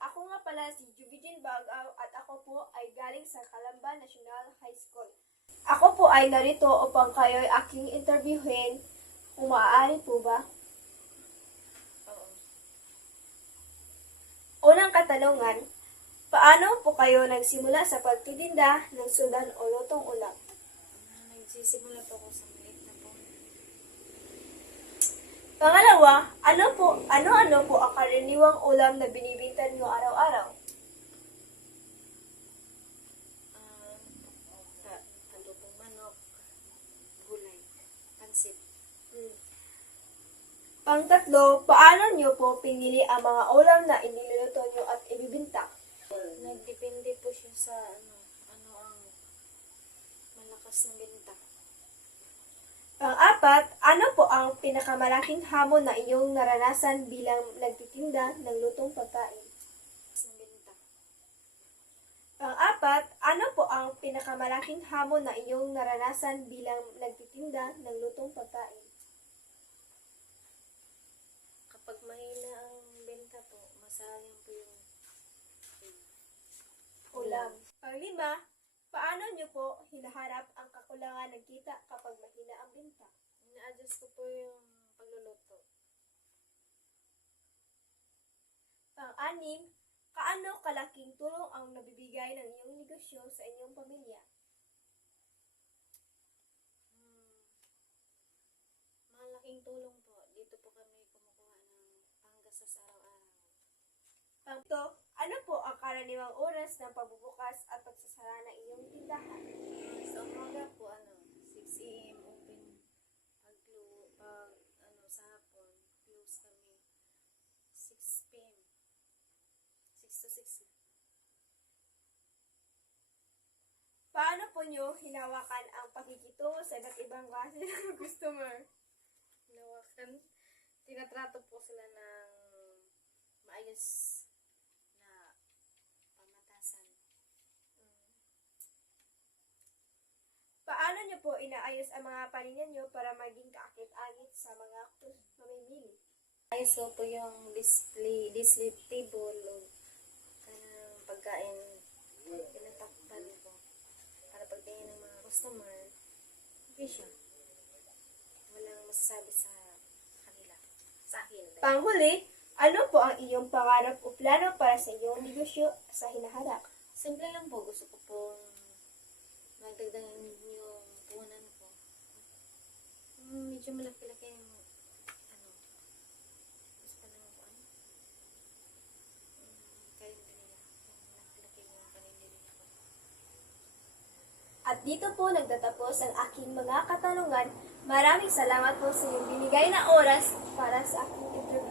Ako nga pala si Juvigin Bagaw at ako po ay galing sa Calamba National High School. Ako po ay narito upang kayo'y aking interviewin. Kung maaari po ba? Oo. Unang katanungan, paano po kayo nagsimula sa pagtitinda ng sudan o lutong ulam? Nagsisimula po ako sa maliit na po. Pangalawa, ano-ano po ang karaniwang ulam na binibintan nyo araw-araw? Adobong manok, gulay, pansit. Pangtatlo, paano nyo po pinili ang mga ulam na iniluluto nyo at ibibinta? Nagdepende po siya sa ano ang malakas na benta. Pang-apat, ano po ang pinakamalaking hamon na iyong naranasan bilang nagtitinda ng lutong pagkain? Malakas na benta. Pang-apat, ano po ang pinakamalaking hamon na iyong naranasan bilang nagtitinda ng lutong pagkain? Kapag mahina ang benta po, masayang po yung Ulam. Pang-lima, paano nyo po hinaharap ang kakulangan ng kita kapag mahina ang benta? Ina-adjust ko po yung pagluluto. Pang-anim, kaano kalaking tulong ang nabibigay ng iyong negosyo sa inyong pamilya? Malaking tulong po. Dito po kami kumukuha ng panggastos araw-araw. Pang-to, ano po ang karaniwang oras ng pagbubukas at pagsasara ng iyong tindahan? Sa umaga po, 6 a.m. open. Sa hapon, close kami 6 p.m. 6 to 6. Paano po nyo hinawakan ang pakikitungo sa iba't ibang klase ng customer? Hinawakan. Tinatrato po sila ng maayos na pamatasan. Paano nyo po inaayos ang mga paninda nyo para maging kaakit-akit sa mga mamimili? Ayos ko po yung display table o pagkain tinatakpan ko para pagtingin ng mga customer, okay siya. Walang masasabi sa kanila. Sa akin. Panghuli, ano po ang iyong pangarap o plano para sa iyong negosyo sa hinaharap? Simple lang po. Gusto ko pong magdagdagan yung puhunan ko. Medyo malaki-laki yung gusto ko lang po karinderya. Malaki-laki yung karinderya ko. At dito po nagtatapos ang aking mga katanungan. Maraming salamat po sa iyong binigay na oras para sa aking interview.